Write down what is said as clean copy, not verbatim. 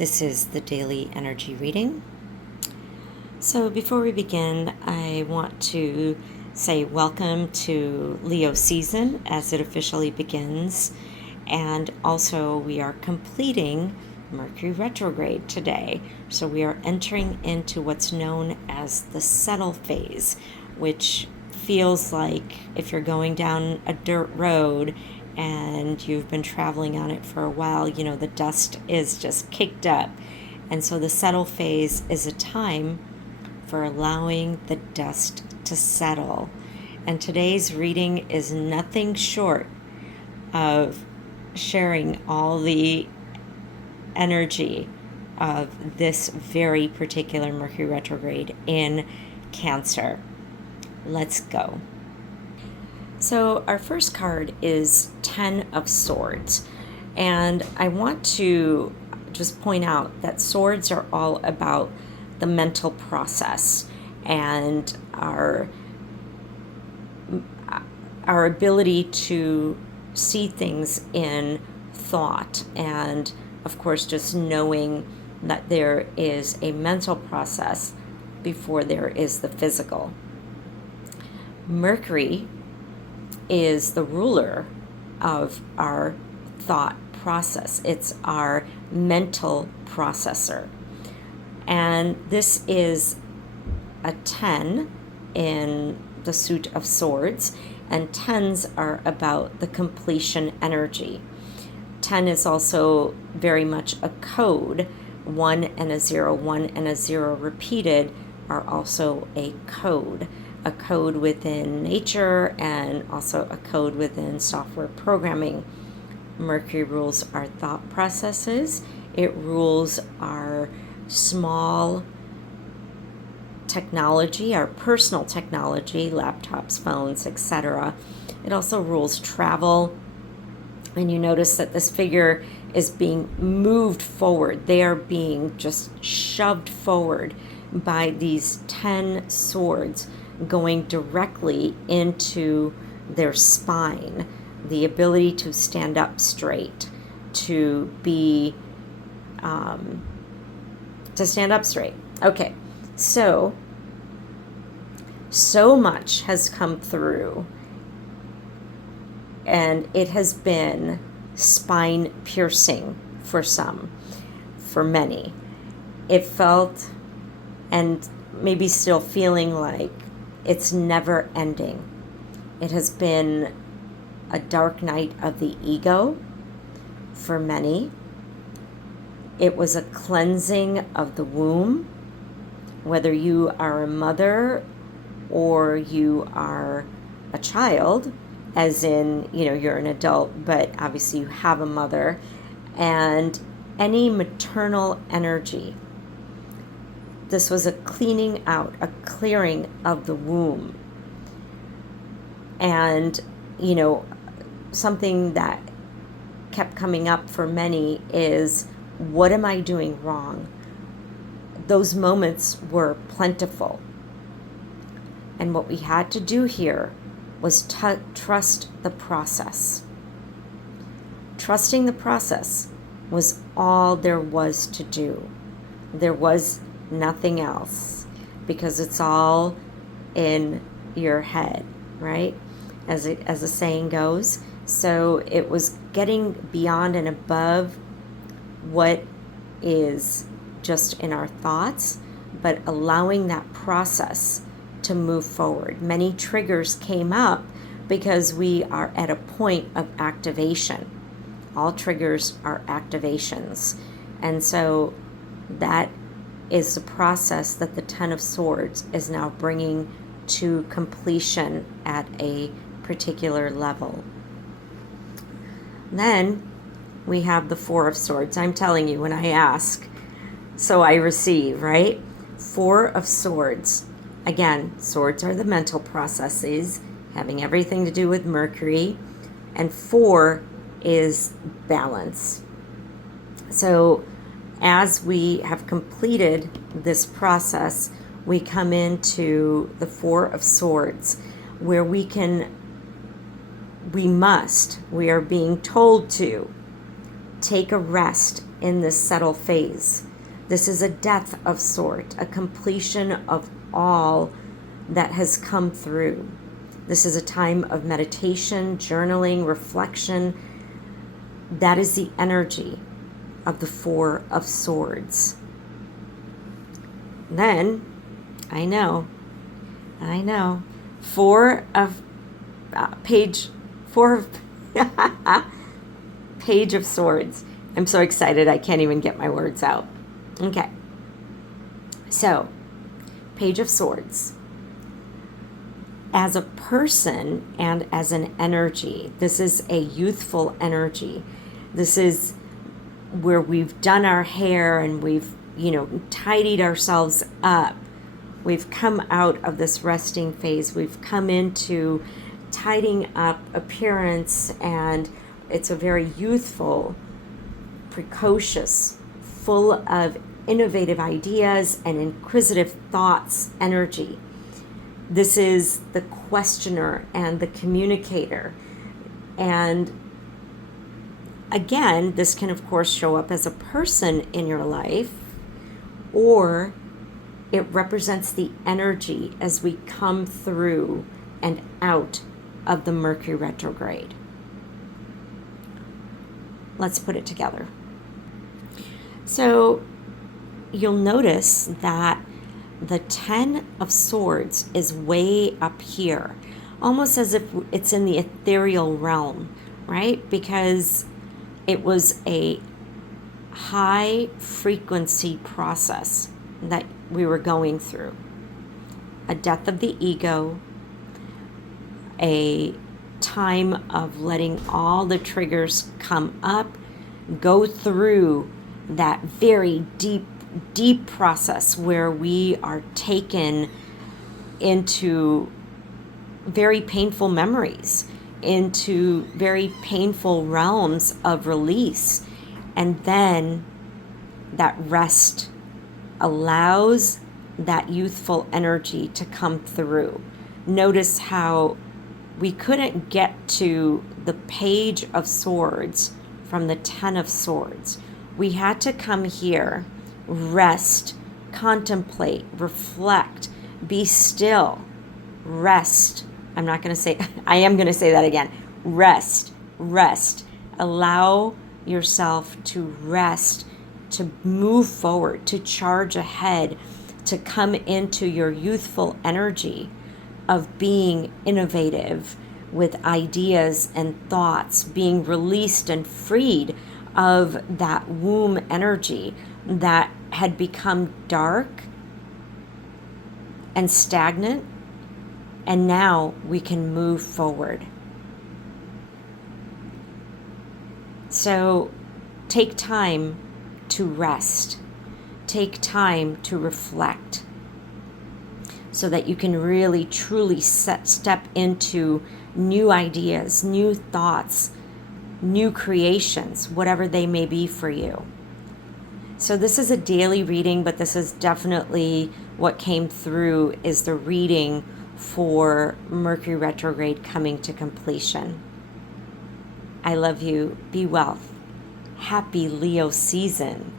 This is the daily energy reading. So before we begin, I want to say welcome to Leo season as it officially begins. And also we are completing Mercury retrograde today. So we are entering into what's known as the settle phase, which feels like if you're going down a dirt road and you've been traveling on it for a while, the dust is just kicked up. And so the settle phase is a time for allowing the dust to settle. And today's reading is nothing short of sharing all the energy of this very particular Mercury retrograde in Cancer. Let's go. So our first card is 10 of Swords. And I want to just point out that swords are all about the mental process and our ability to see things in thought, and of course just knowing that there is a mental process before there is the physical. Mercury is the ruler of our thought process. It's our mental processor. And this is a 10 in the suit of swords, and 10s are about the completion energy. 10 is also very much a code. 1 and a 0, 1 and a 0 repeated are also a code within nature and also a code within software programming. Mercury rules our thought processes. It rules our small technology, our personal technology, laptops, phones, etc. It also rules travel. And you notice that this figure is being moved forward. They are being just shoved forward by these 10 swords going directly into their spine. The ability to stand up straight, to stand up straight. Okay, so much has come through, and it has been spine piercing for some, for many. It felt, and maybe still feeling like, it's never ending. It has been a dark night of the ego for many. It was a cleansing of the womb, whether you are a mother or you are a child, as in, you're an adult, but obviously you have a mother, and any maternal energy. This was a cleaning out, a clearing of the womb. And, something that kept coming up for many is, what am I doing wrong? Those moments were plentiful. And what we had to do here was trust the process. Trusting the process was all there was to do. There was nothing else, because it's all in your head, right? As the saying goes. So it was getting beyond and above what is just in our thoughts, but allowing that process to move forward. Many triggers came up because we are at a point of activation. All triggers are activations. And so that is the process that the 10 of Swords is now bringing to completion at a particular level. Then we have the 4 of Swords. I'm telling you, when I ask, so I receive, right? 4 of Swords. Again, swords are the mental processes, having everything to do with Mercury. And 4 is balance. So as we have completed this process, we come into the 4 of Swords, where we are being told to take a rest in this settle phase. This is a death of sort, a completion of all that has come through. This is a time of meditation, journaling, reflection. That is the energy of the Four of Swords. Then, I know, page of Swords. I'm so excited I can't even get my words out. Okay. So, Page of Swords. As a person and as an energy, this is a youthful energy. This is where we've done our hair and we've, tidied ourselves up. We've come out of this resting phase. We've come into tidying up appearance, and it's a very youthful, precocious, full of innovative ideas and inquisitive thoughts energy. This is the questioner and the communicator. And again, this can of course show up as a person in your life, or it represents the energy as we come through and out of the Mercury retrograde. Let's put it together. So you'll notice that the Ten of Swords is way up here, almost as if it's in the ethereal realm, right? Because it was a high frequency process that we were going through. A death of the ego, a time of letting all the triggers come up, go through that very deep process where we are taken into very painful memories, into very painful realms of release. And then that rest allows that youthful energy to come through. Notice how we couldn't get to the Page of Swords from the Ten of Swords. We had to come here, rest, contemplate, reflect, be still, rest. I am going to say that again. Rest. Allow yourself to rest, to move forward, to charge ahead, to come into your youthful energy of being innovative with ideas and thoughts, being released and freed of that womb energy that had become dark and stagnant, and now we can move forward. So take time to rest. Take time to reflect so that you can really truly step into new ideas, new thoughts, new creations, whatever they may be for you. So this is a daily reading, but this is definitely what came through is the reading for Mercury retrograde coming to completion. I love you. Be well. Happy Leo season.